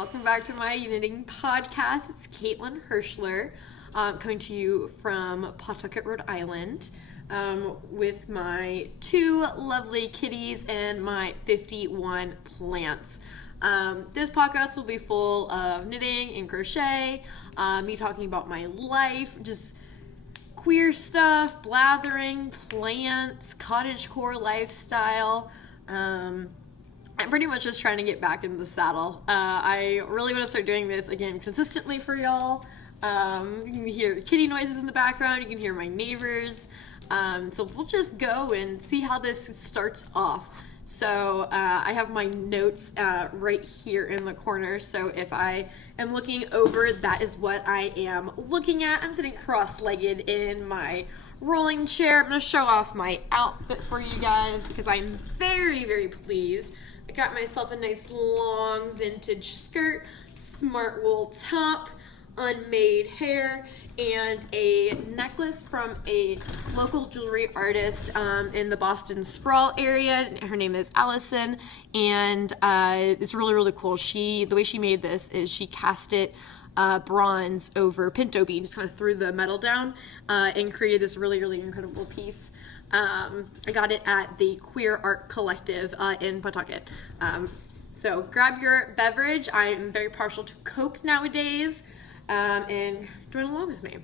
welcome back to my knitting podcast. It's Caitlin Hirschler, coming to you from Pawtucket, Rhode Island, with my 2 lovely kitties and my 51 plants. This podcast will be full of knitting and crochet, me talking about my life, just queer stuff, blathering, plants, cottagecore lifestyle. I'm pretty much just trying to get back into the saddle. I really want to start doing this again consistently for y'all. You can hear kitty noises in the background. You can hear my neighbors. So we'll just go and see how this starts off. So I have my notes right here in the corner. So if I am looking over, that is what I am looking at. I'm sitting cross-legged in my rolling chair. I'm going to show off my outfit for you guys because I'm very, very pleased. I got myself a nice long vintage skirt, smart wool top, unmade hair, and a necklace from a local jewelry artist in the Boston Sprawl area. Her name is Allison, and it's really, really cool. The way she made this is she cast it bronze over pinto bean, just kind of threw the metal down and created this really, really incredible piece. I got it at the Queer Art Collective in Pawtucket. So grab your beverage. I am very partial to Coke nowadays, and join along with me.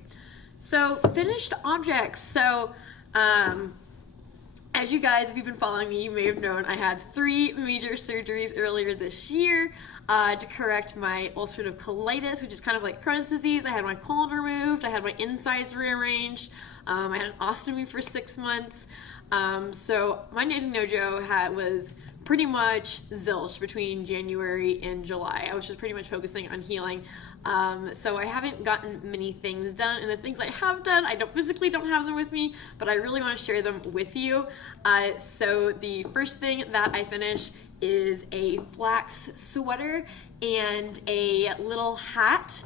So finished objects. So as you guys, if you've been following me, you may have known I had 3 major surgeries earlier this year to correct my ulcerative colitis, which is kind of like Crohn's disease. I had my colon removed. I had my insides rearranged. I had an ostomy for 6 months. So my knitting dojo was pretty much zilch between January and July. I was just pretty much focusing on healing. So I haven't gotten many things done, and the things I have done, I physically don't have them with me, but I really want to share them with you. So the first thing that I finished is a flax sweater and a little hat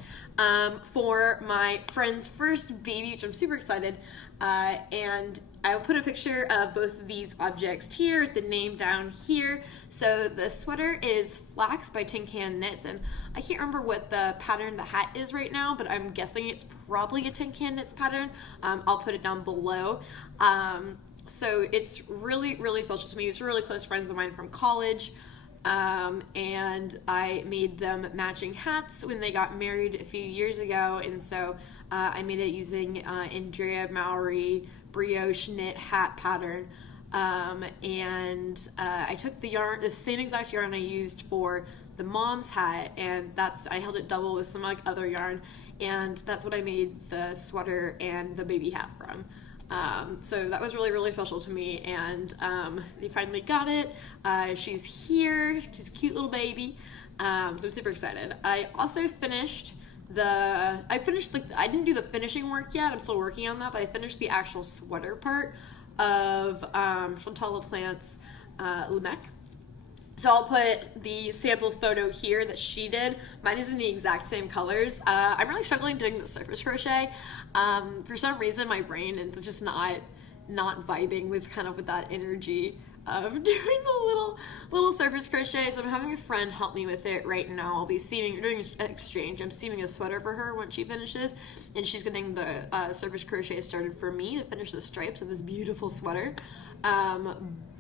for my friend's first baby, which I'm super excited. And I will put a picture of both of these objects here, the name down here. So the sweater is Flax by Tin Can Knits, and I can't remember what the pattern the hat is right now, but I'm guessing it's probably a Tin Can Knits pattern. I'll put it down below. So it's really, really special to me. These are really close friends of mine from college. And I made them matching hats when they got married a few years ago, and so I made it using Andrea Mowry brioche knit hat pattern, and I took the yarn, the same exact yarn I used for the mom's hat, and I held it double with some other yarn, and that's what I made the sweater and the baby hat from. So that was really, really special to me, and they finally got it. She's here. She's a cute little baby. So I'm super excited. I also finished I didn't do the finishing work yet. I'm still working on that, but I finished the actual sweater part of Chantal LaPlante's Lamec. So I'll put the sample photo here that she did. Mine is in the exact same colors. I'm really struggling doing the surface crochet. For some reason, my brain is just not vibing with that energy of doing the little surface crochet. So I'm having a friend help me with it right now. I'll be doing an exchange. I'm steaming a sweater for her when she finishes, and she's getting the surface crochet started for me to finish the stripes of this beautiful sweater.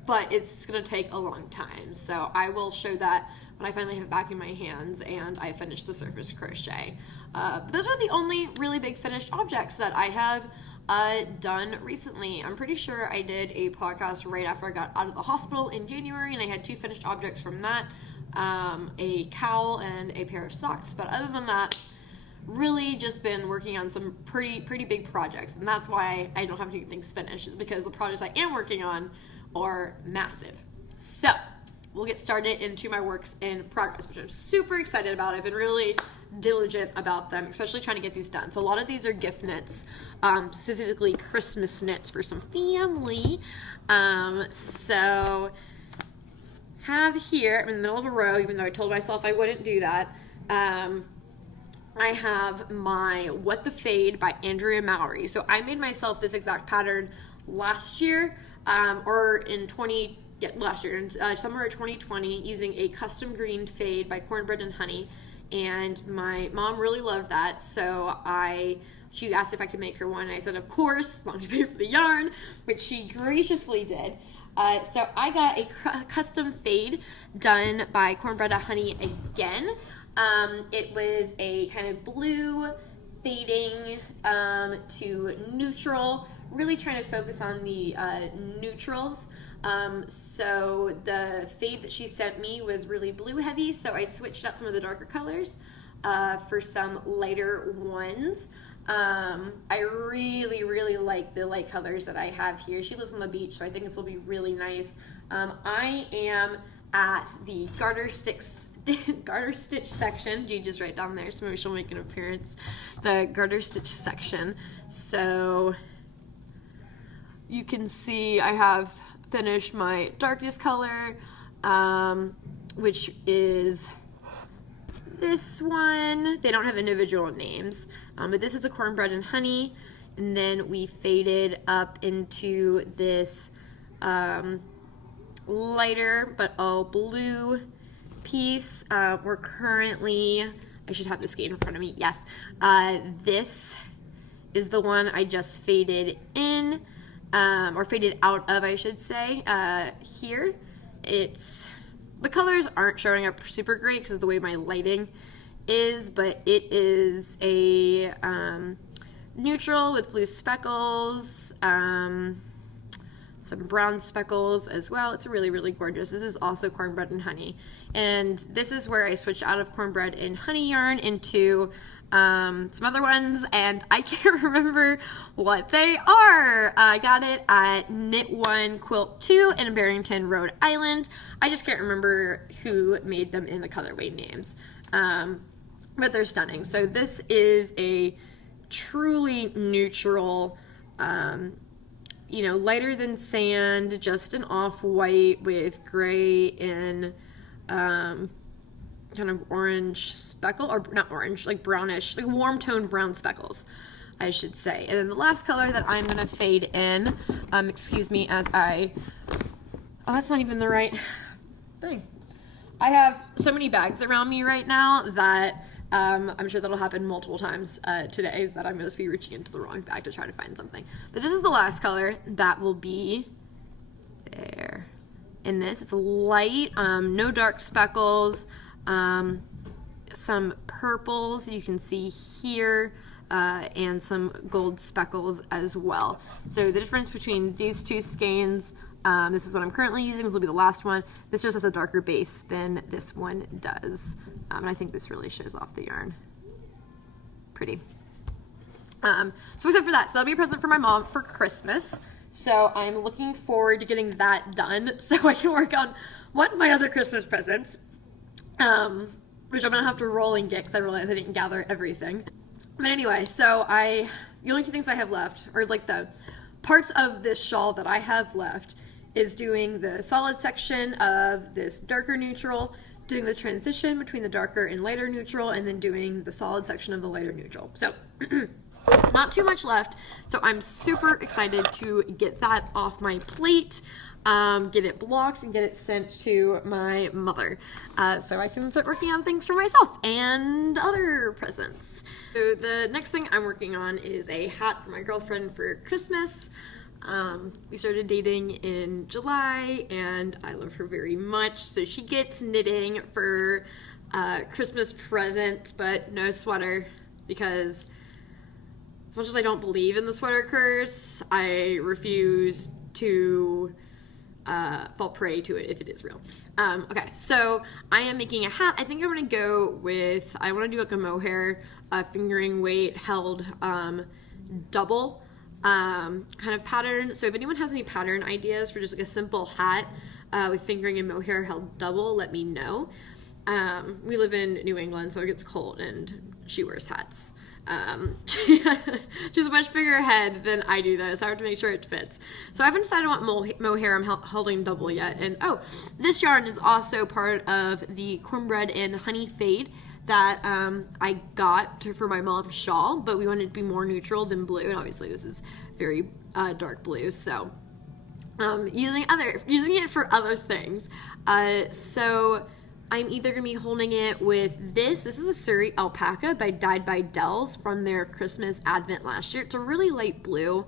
But it's going to take a long time. So I will show that when I finally have it back in my hands and I finish the surface crochet. But those are the only really big finished objects that I have done recently. I'm pretty sure I did a podcast right after I got out of the hospital in January, and I had 2 finished objects from that, a cowl and a pair of socks. But other than that, really just been working on some pretty big projects, and that's why I don't have any things finished, is because the projects I am working on are massive. So we'll get started into my works in progress, which I'm super excited about. I've been really diligent about them, especially trying to get these done. So a lot of these are gift knits, specifically Christmas knits for some family. So have here, I'm in the middle of a row, even though I told myself I wouldn't do that. I have my What the Fade by Andrea Mowry. So I made myself this exact pattern last year, last year, in summer of 2020, using a custom green fade by Cornbread and Honey. and my mom really loved that, so she asked if I could make her one, and I said, of course, as long as you pay for the yarn, which she graciously did. So I got a custom fade done by Cornbread Honey again. It was a kind of blue fading to neutral, really trying to focus on the neutrals. So the fade that she sent me was really blue heavy, so I switched out some of the darker colors for some lighter ones. I really like the light colors that I have here. She lives on the beach, so I think this will be really nice. I am at the garter stitch section. Gigi's right down there, so maybe she'll make an appearance. The garter stitch section. So you can see I have finished my darkest color, which is this one. They don't have individual names, but this is a Cornbread and Honey, and then we faded up into this lighter but all blue piece. We're currently, I should have this skein in front of me, yes, this is the one I just faded in, or faded out of, I should say. Here the colors aren't showing up super great because of the way my lighting is, but it is a neutral with blue speckles, some brown speckles as well. It's really gorgeous. This is also Cornbread and Honey, and this is where I switched out of Cornbread and Honey yarn into some other ones, and I can't remember what they are. I got it at Knit One Quilt 2 in Barrington, Rhode Island. I just can't remember who made them in the colorway names, but they're stunning. So this is a truly neutral, you know, lighter than sand, just an off-white with gray and kind of orange speckle, or not orange, like brownish, like warm toned brown speckles, I should say. And then the last color that I'm gonna fade in, excuse me as oh, that's not even the right thing. I have so many bags around me right now that I'm sure that'll happen multiple times today, that I'm going to be reaching into the wrong bag to try to find something. But this is the last color that will be there in this. It's light, no dark speckles, some purples you can see here, and some gold speckles as well. So the difference between these two skeins, this is what I'm currently using, this will be the last one. This just has a darker base than this one does. And I think this really shows off the yarn. Pretty. So except for that, so that'll be a present for my mom for Christmas. So I'm looking forward to getting that done so I can work on one of my other Christmas presents, which I'm gonna have to roll and get because I realized I didn't gather everything. But anyway, so the only two things I have left, or like the parts of this shawl that I have left, is doing the solid section of this darker neutral, doing the transition between the darker and lighter neutral, and then doing the solid section of the lighter neutral. So not too much left, so I'm super excited to get that off my plate, get it blocked and get it sent to my mother, so I can start working on things for myself and other presents. So the next thing I'm working on is a hat for my girlfriend for Christmas. We started dating in July, and I love her very much, so she gets knitting for Christmas present, but no sweater, because as much as I don't believe in the sweater curse, I refuse to fall prey to it if it is real. Okay, so I am making a hat. I think I'm gonna go with, I want to do like a mohair fingering weight held double kind of pattern. So if anyone has any pattern ideas for just like a simple hat with fingering and mohair held double, let me know. We live in New England, so it gets cold and she wears hats. She's a much bigger head than I do though, so I have to make sure it fits. So I haven't decided what mohair I'm holding double yet. And oh, this yarn is also part of the Cornbread and Honey fade that I got for my mom's shawl, but we wanted it to be more neutral than blue, and obviously this is very dark blue, so using it for other things. So I'm either going to be holding it with this. This is a Surrey Alpaca by Dyed by Dells from their Christmas Advent last year. It's a really light blue,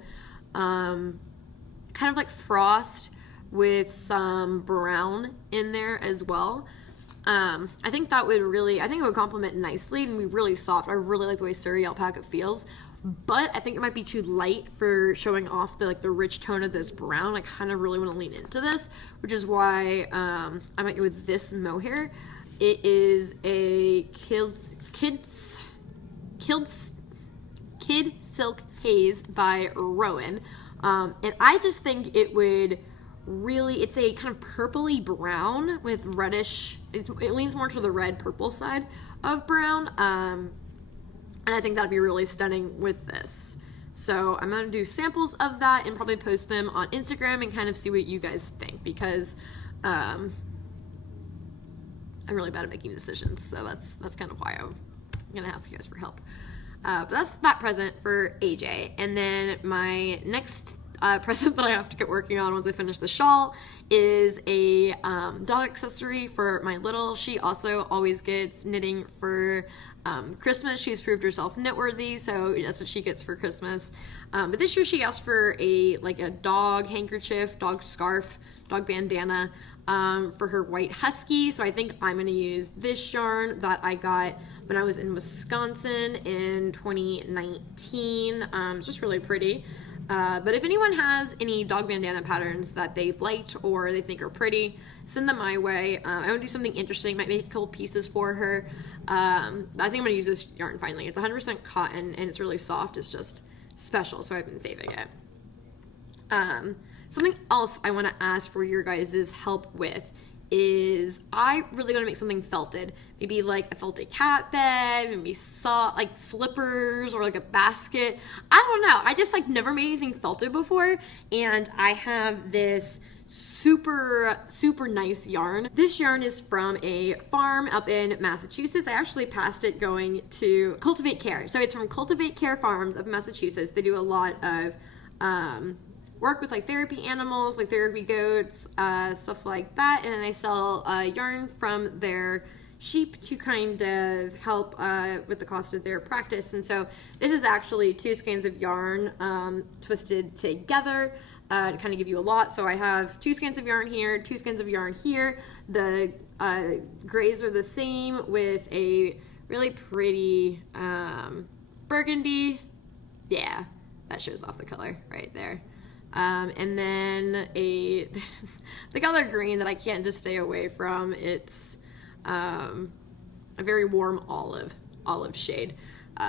kind of like frost with some brown in there as well. I think that would really, I think it would complement nicely and be really soft. I really like the way Surrey Alpaca feels, but I think it might be too light for showing off the the rich tone of this brown. I kind of really want to lean into this, which is why I might go with this mohair. It is a Kid Silk Haze by Rowan, and I just think it would really, it's a kind of purpley brown with reddish, it leans more to the red purple side of brown, and I think that'd be really stunning with this. So I'm going to do samples of that and probably post them on Instagram and kind of see what you guys think, because I'm really bad at making decisions. So that's kind of why I'm going to ask you guys for help. But that's that present for AJ. And then my next present that I have to get working on once I finish the shawl is a dog accessory for my little. She also always gets knitting for Christmas. She's proved herself knitworthy, so that's what she gets for Christmas. But this year she asked for a dog handkerchief, dog scarf, dog bandana for her white husky. So I think I'm going to use this yarn that I got when I was in Wisconsin in 2019. It's just really pretty. But if anyone has any dog bandana patterns that they've liked or they think are pretty, send them my way. I want to do something interesting, might make a couple pieces for her. I think I'm going to use this yarn finally. It's 100% cotton and it's really soft. It's just special, so I've been saving it. Something else I want to ask for your guys' help with is I really want to make something felted. Maybe like a felted cat bed, maybe like slippers or like a basket. I don't know. I just never made anything felted before, and I have this super nice yarn. This yarn is from a farm up in Massachusetts. I actually passed it going to Cultivate Care. So it's from Cultivate Care Farms of Massachusetts. They do a lot of work with therapy animals, like therapy goats, stuff like that, and then they sell yarn from their sheep to kind of help with the cost of their practice. And so this is actually 2 skeins of yarn twisted together to kind of give you a lot. So I have 2 skeins of yarn here, 2 skeins of yarn here. The grays are the same with a really pretty burgundy. Yeah, that shows off the color right there. And then the color green that I can't just stay away from. It's a very warm olive shade.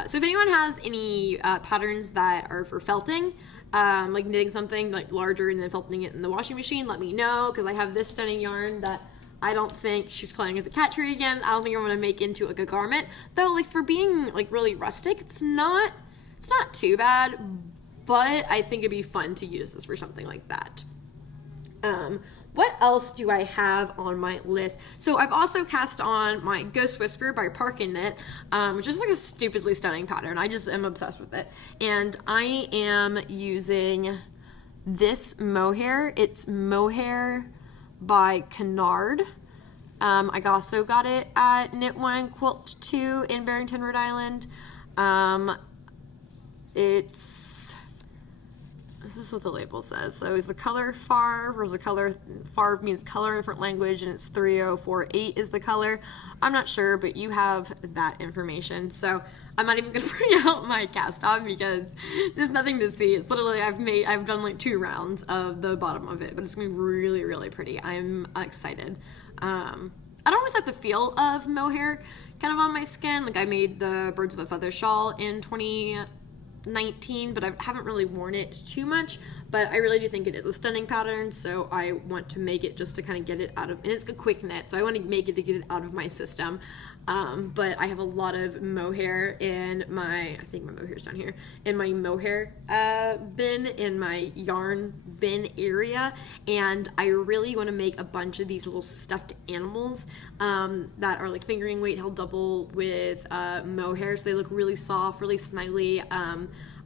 So if anyone has any patterns that are for felting, like knitting something larger and then felting it in the washing machine, let me know, because I have this stunning yarn that I don't think, she's playing with the cat tree again, I don't think I'm going to make into a garment. Though for being really rustic, it's not too bad. But I think it'd be fun to use this for something like that. What else do I have on my list? So I've also cast on my Ghost Whisper by Park and Knit, which is a stupidly stunning pattern. I just am obsessed with it. And I am using this mohair. It's mohair by Kennard. I also got it at Knit One Quilt 2 in Barrington, Rhode Island. This is what the label says. So is the color Farv, or is the color, Farv means color in a different language, and it's 3048 is the color. I'm not sure, but you have that information. So I'm not even gonna bring out my cast on because there's nothing to see. It's literally, I've done 2 rounds of the bottom of it, but it's gonna be really, really pretty. I'm excited. I don't always like the feel of mohair kind of on my skin. I made the Birds of a Feather shawl in 2019, but I haven't really worn it too much, but I really do think it is a stunning pattern, so I want to make it just to kind of get it out of, and it's a quick knit, so I want to make it to get it out of my system. But I have a lot of mohair in my, I think my mohair's down here, in my mohair bin, in my yarn bin area, and I really want to make a bunch of these little stuffed animals that are fingering weight held double with mohair, so they look really soft, really snuggly.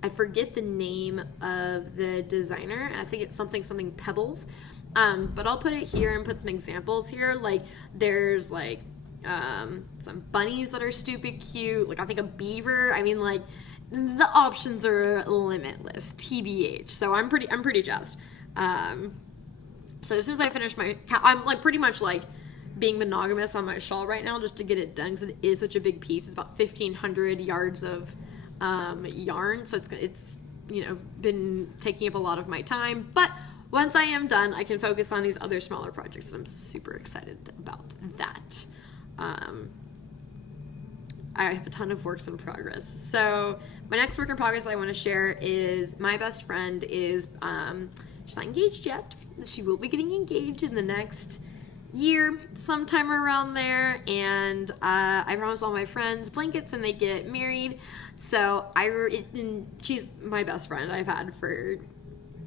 I forget the name of the designer. I think it's something Pebbles. But I'll put it here and put some examples here. There's some bunnies that are stupid cute. Like I think a beaver. I mean, like the options are limitless, TBH. So I'm pretty jazzed. So as soon as I finish I'm like pretty much like being monogamous on my shawl right now just to get it done because it is such a big piece. It's about 1,500 yards of yarn, so it's you know been taking up a lot of my time. But once I am done, I can focus on these other smaller projects, and I'm super excited about that. I have a ton of works in progress. So my next work in progress I want to share is my best friend is she's not engaged yet. She will be getting engaged in the next year, sometime around there, and I promised all my friends blankets when they get married. So she's my best friend I've had for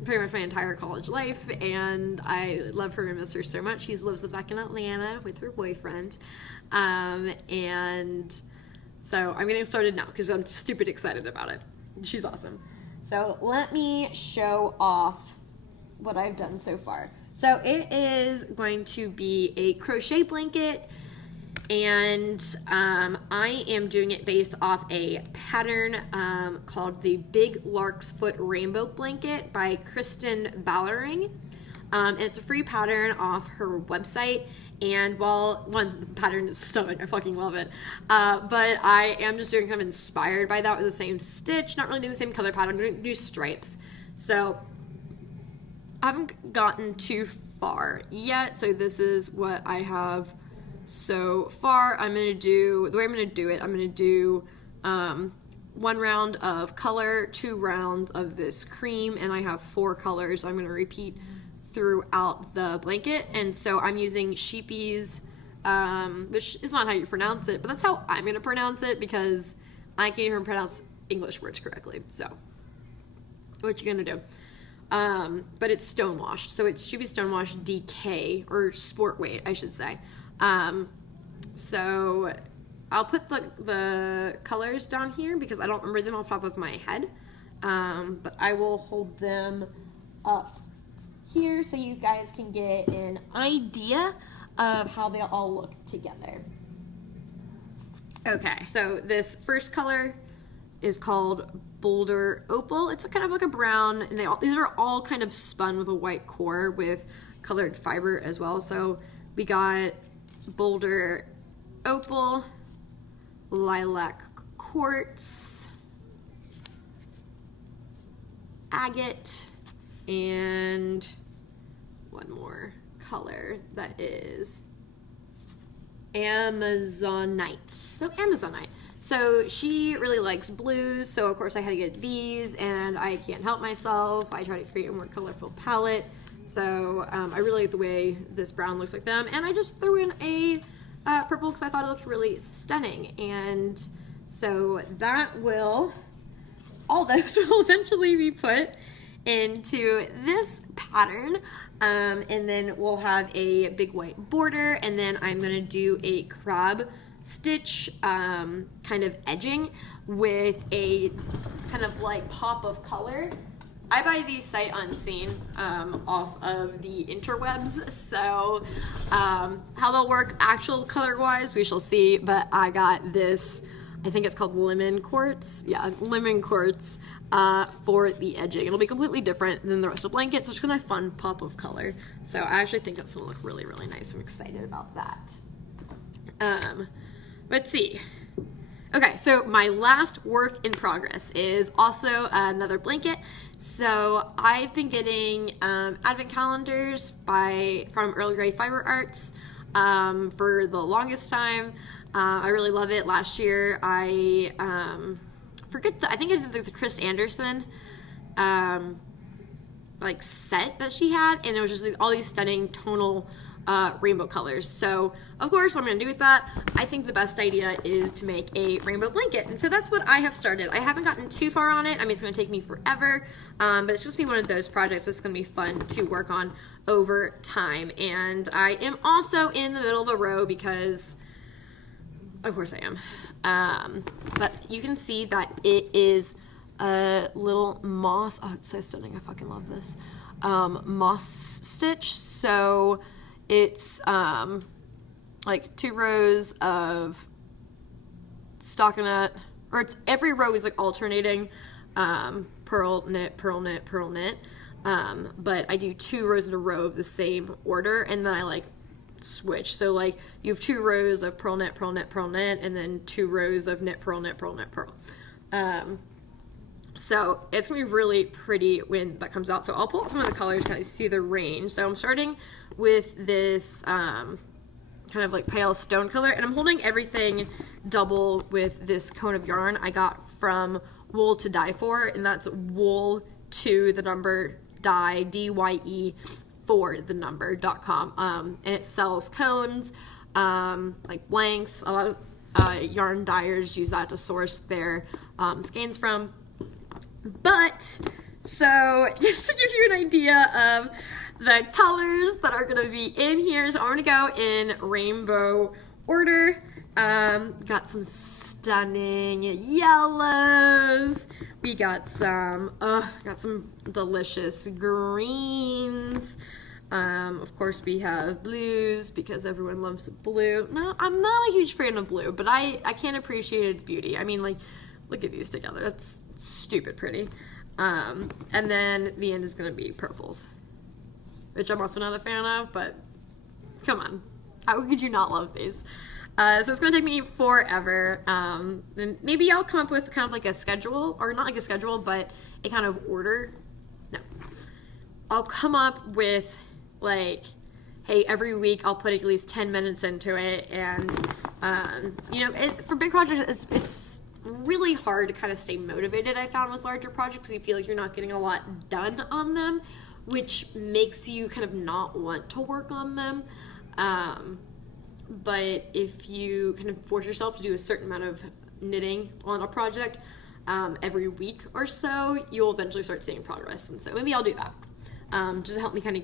pretty much my entire college life, and I love her and miss her so much. She lives back in Atlanta with her boyfriend, and so I'm getting started now because I'm stupid excited about it. She's awesome. So let me show off what I've done so far. So it is going to be a crochet blanket, and I am doing it based off a pattern called the Big Lark's Foot Rainbow Blanket by Kristen Ballering. And it's a free pattern off her website. And while the pattern is stunning, I fucking love it. But I am just doing kind of inspired by that with the same stitch, not really doing the same color pattern, I'm going to do stripes. So I haven't gotten too far yet, so this is what I have so far. The way I'm going to do it, I'm going to do 1 round of color, 2 rounds of this cream, and I have 4 colors I'm going to repeat throughout the blanket. And so I'm using Sheepy's, which is not how you pronounce it, but that's how I'm going to pronounce it because I can't even pronounce English words correctly. So what you going to do? But it's stonewashed, so it should be stonewashed DK or sport weight, I should say. So I'll put the colors down here because I don't remember them off the top of my head. But I will hold them up here so you guys can get an idea of how they all look together. Okay, so this first color is called Boulder Opal. It's kind of like a brown, and these are all kind of spun with a white core with colored fiber as well. So we got Boulder Opal, Lilac Quartz, Agate, and one more color that is Amazonite. So Amazonite. So she really likes blues, so of course I had to get these, and I can't help myself. I try to create a more colorful palette. So I really like the way this brown looks like them, and I just threw in a purple because I thought it looked really stunning. And so all those will eventually be put into this pattern, and then we'll have a big white border, and then I'm gonna do a crab stitch kind of edging with a kind of like pop of color. I buy these sight unseen off of the interwebs, so how they'll work actual color wise we shall see, but I got this, I think it's called lemon quartz, lemon quartz for the edging. It'll be completely different than the rest of the blanket, so it's gonna have a fun pop of color. So I actually think that's gonna look really, really nice. I'm excited about that. Let's see. Okay, so my last work in progress is also another blanket. So I've been getting advent calendars from Earl Grey Fiber Arts for the longest time. I really love it. Last year I think I did the Chris Anderson like set that she had, and it was just like all these stunning tonal rainbow colors. So of course what I'm gonna do with that, I think the best idea is to make a rainbow blanket, and so that's what I have started. I haven't gotten too far on it. I mean, it's gonna take me forever, but it's just be one of those projects that's gonna be fun to work on over time. And I am also in the middle of a row because of course I am, but you can see that it is a little moss. Oh, it's so stunning. I fucking love this moss stitch. So it's like 2 rows of stockinette, or it's every row is like alternating purl, knit, purl, knit, purl, knit. But I do 2 rows in a row of the same order, and then I like switch. So like you have 2 rows of purl, knit, purl, knit, purl, knit, and then 2 rows of knit, purl, knit, purl, knit, purl. So it's gonna be really pretty when that comes out. So I'll pull out some of the colors, kind of see the range. So I'm starting with this kind of like pale stone color, and I'm holding everything double with this cone of yarn I got from Wool to Die For, and that's wool to the number dye, DYE, for the number.com. And it sells cones, like blanks. A lot of yarn dyers use that to source their skeins from. But, so just to give you an idea of the colors that are going to be in here, so I'm going to go in rainbow order. Got some stunning yellows. We got some delicious greens. Of course we have blues because everyone loves blue. No, I'm not a huge fan of blue, but I can't appreciate its beauty. I mean, like, look at these together. That's stupid pretty. And then the end is going to be purples, which I'm also not a fan of, but come on. How could you not love these? So it's going to take me forever. And maybe I'll come up with kind of like a schedule, or not like a schedule, but a kind of order. No. I'll come up with like, hey, every week I'll put at least 10 minutes into it. And, you know, for big projects, it's really hard to kind of stay motivated, I found, with larger projects, because you feel like you're not getting a lot done on them, which makes you kind of not want to work on them. But if you kind of force yourself to do a certain amount of knitting on a project every week or so, you'll eventually start seeing progress. And so maybe I'll do that, just to help me kind of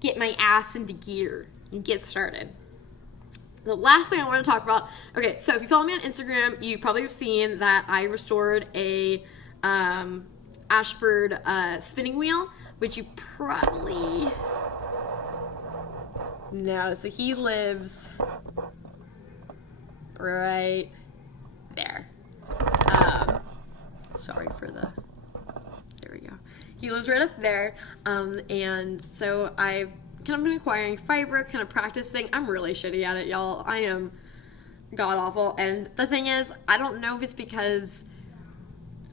get my ass into gear and get started. The last thing I want to talk about, okay, so if you follow me on Instagram, you probably have seen that I restored a Ashford spinning wheel, which you probably know. So he lives right there. Sorry for the, there we go. He lives right up there, and so I've kind of been acquiring fiber, kind of practicing. I'm really shitty at it, y'all. I am god awful. And the thing is, I don't know if it's because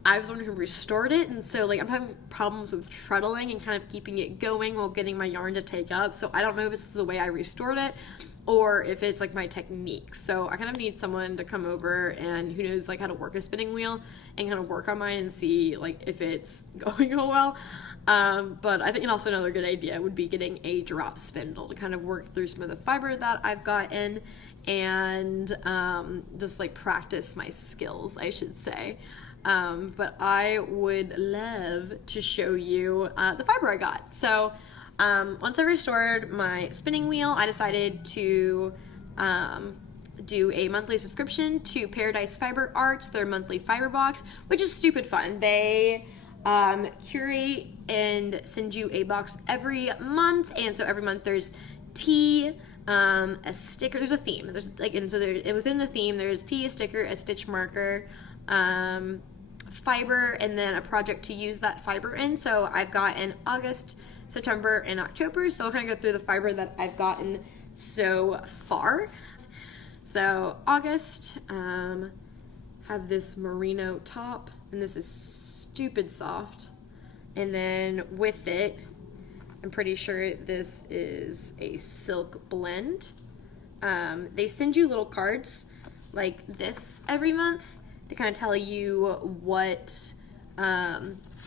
I was the one who restored it, and so like I'm having problems with treadling and kind of keeping it going while getting my yarn to take up. So I don't know if it's the way I restored it or if it's like my technique. So I kind of need someone to come over and who knows like how to work a spinning wheel and kind of work on mine and see like if it's going well. But I think also another good idea would be getting a drop spindle to kind of work through some of the fiber that I've got in and just like practice my skills, I should say. But I would love to show you the fiber I got. So once I restored my spinning wheel, I decided to do a monthly subscription to Paradise Fiber Arts, their monthly fiber box, which is stupid fun. They curate and send you a box every month, and so every month there's tea, a sticker, there's a theme, there's like, and so there, and within the theme there's tea, a sticker, a stitch marker, fiber, and then a project to use that fiber in. So I've got in August, September, and October, so I'll kind of go through the fiber that I've gotten so far. So August, have this merino top, and this is stupid soft, and then with it, I'm pretty sure this is a silk blend. They send you little cards like this every month to kind of tell you what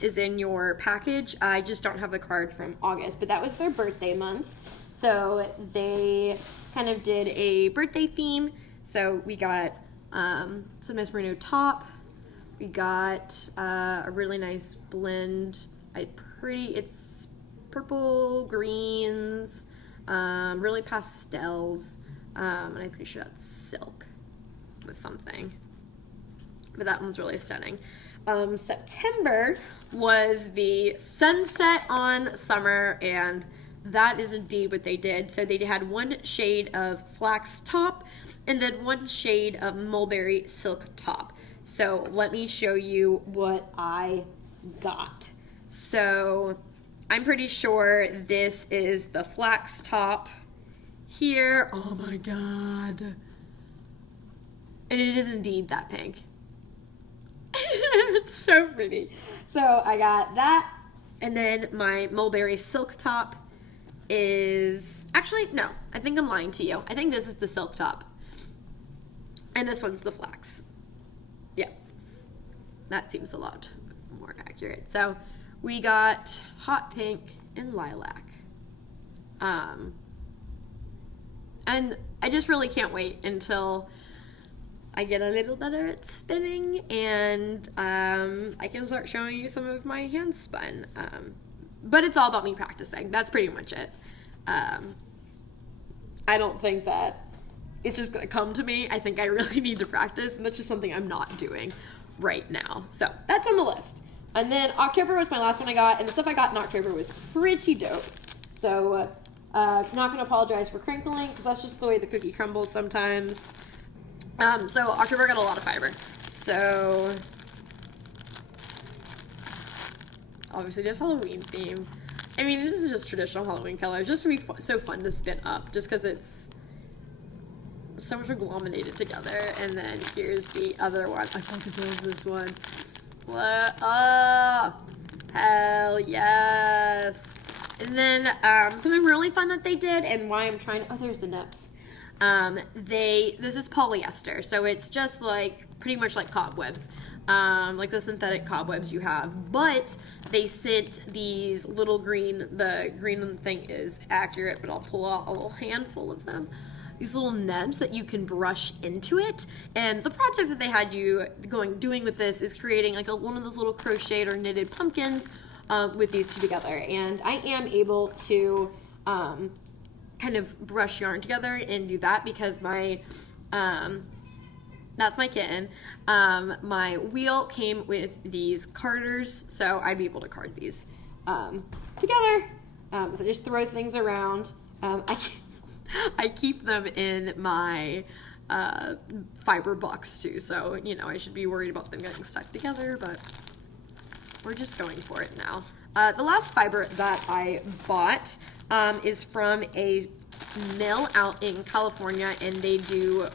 is in your package. I just don't have the card from August, but that was their birthday month. So they kind of did a birthday theme. So we got some nice merino top. We got a really nice blend. It's purple, greens, really pastels, and I'm pretty sure that's silk with something. But that one's really stunning. September was the sunset on summer, and that is indeed what they did. So they had one shade of flax top and then one shade of mulberry silk top. So let me show you what I got. So I'm pretty sure this is the flax top here. Oh my God. And it is indeed that pink. It's so pretty. So I got that. And then my mulberry silk top is, actually, no, I think I'm lying to you. I think this is the silk top. And this one's the flax. Yeah, that seems a lot more accurate. So we got hot pink and lilac. And I just really can't wait until I get a little better at spinning and I can start showing you some of my hand spun. But it's all about me practicing. That's pretty much it. I don't think that it's just gonna come to me. I think I really need to practice, and that's just something I'm not doing right now. So that's on the list. And then October was my last one I got, and the stuff I got in October was pretty dope. So not gonna apologize for crinkling, because that's just the way the cookie crumbles sometimes. So October got a lot of fiber. So obviously did Halloween theme. I mean, this is just traditional Halloween colors, just to be so fun to spin up, just because it's so much agglomerated together. And then here's the other one. I fucking love this one. What? Oh, hell yes. And then something really fun that they did, and why I'm trying to, oh, there's the nips. This is polyester, so it's just like pretty much like cobwebs, like the synthetic cobwebs you have, but they sent these little green, the green thing is accurate, but I'll pull out a little handful of them, these little nubs that you can brush into it. And the project that they had you doing with this is creating like one of those little crocheted or knitted pumpkins with these two together. And I am able to kind of brush yarn together and do that because my that's my kitten. My wheel came with these carders, so I'd be able to card these together. So just throw things around. I keep them in my fiber box too, so you know I should be worried about them getting stuck together, but we're just going for it now. The last fiber that I bought is from a mill out in California, and they do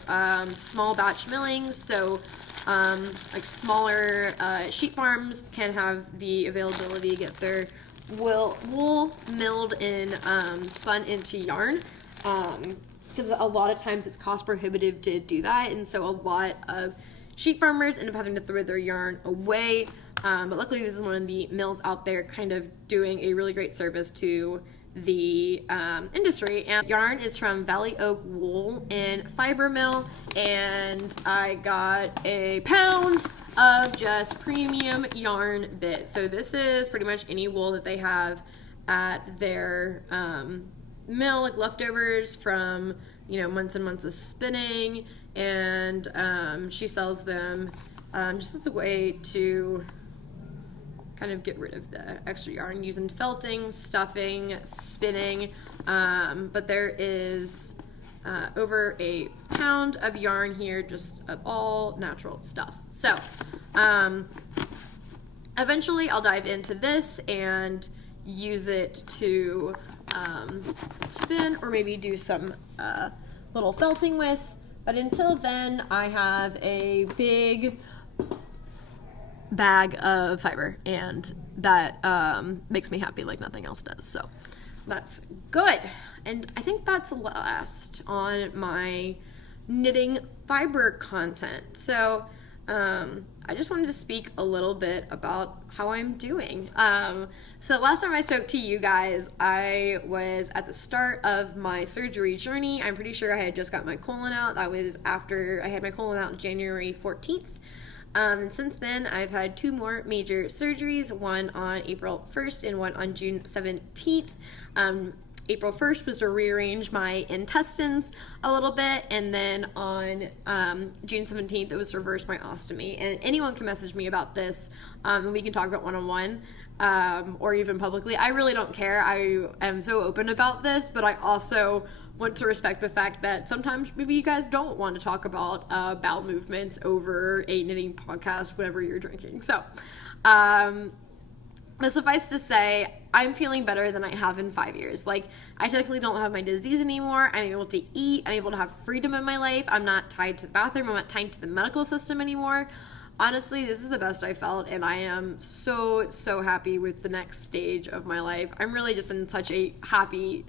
small batch milling, so like smaller sheep farms can have the availability to get their wool milled and spun into yarn, because a lot of times it's cost prohibitive to do that, and so a lot of sheep farmers end up having to throw their yarn away. But luckily this is one of the mills out there kind of doing a really great service to the industry. And yarn is from Valley Oak Wool and Fiber Mill, and I got a pound of just premium yarn bit. So this is pretty much any wool that they have at their mill, like leftovers from, you know, months and months of spinning, and she sells them just as a way to kind of get rid of the extra yarn using felting, stuffing, spinning, but there is over a pound of yarn here, just of all natural stuff. So eventually I'll dive into this and use it to spin or maybe do some little felting with, but until then I have a big bag of fiber, and that makes me happy like nothing else does, so that's good. And I think that's last on my knitting fiber content. So I just wanted to speak a little bit about how I'm doing. So last time I spoke to you guys, I was at the start of my surgery journey. I'm pretty sure I had just got my colon out. That was after I had my colon out on January 14th. And since then, I've had 2 more major surgeries, one on April 1st and one on June 17th. April 1st was to rearrange my intestines a little bit, and then on June 17th, it was to reverse my ostomy. And anyone can message me about this, and we can talk about one-on-one. or even publicly. I really don't care. I am so open about this, but I also want to respect the fact that sometimes maybe you guys don't want to talk about bowel movements over a knitting podcast, whatever you're drinking. So, but suffice to say, I'm feeling better than I have in 5 years. Like, I technically don't have my disease anymore. I'm able to eat. I'm able to have freedom in my life. I'm not tied to the bathroom. I'm not tied to the medical system anymore. Honestly, this is the best I felt, and I am so, so happy with the next stage of my life. I'm really just in such a happy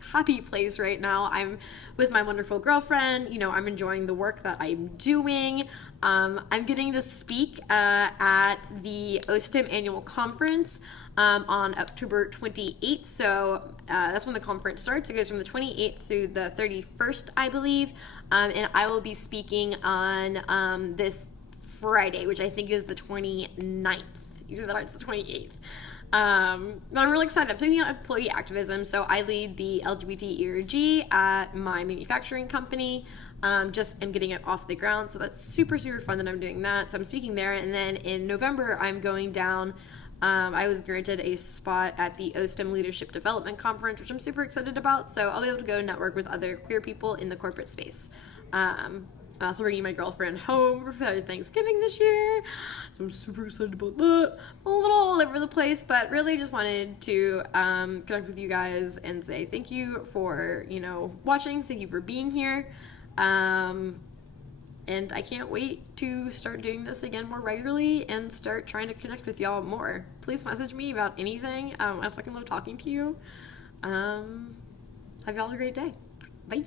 place right now. I'm with my wonderful girlfriend. You know, I'm enjoying the work that I'm doing. I'm getting to speak at the OSTEM annual conference on October 28th. So that's when the conference starts. It goes from the 28th through the 31st, I believe. And I will be speaking on this Friday, which I think is the 29th. Either that or it's the 28th. But I'm really excited. I'm talking about employee activism. So I lead the LGBT ERG at my manufacturing company. Just am getting it off the ground. So that's super, super fun that I'm doing that. So I'm speaking there. And then in November, I'm going down. I was granted a spot at the OSTEM Leadership Development Conference, which I'm super excited about. So I'll be able to go network with other queer people in the corporate space. I'm also bringing my girlfriend home for Thanksgiving this year, so I'm super excited about that. I'm a little all over the place, but really just wanted to connect with you guys and say thank you for, watching. Thank you for being here. And I can't wait to start doing this again more regularly and start trying to connect with y'all more. Please message me about anything. I fucking love talking to you. Have y'all a great day. Bye.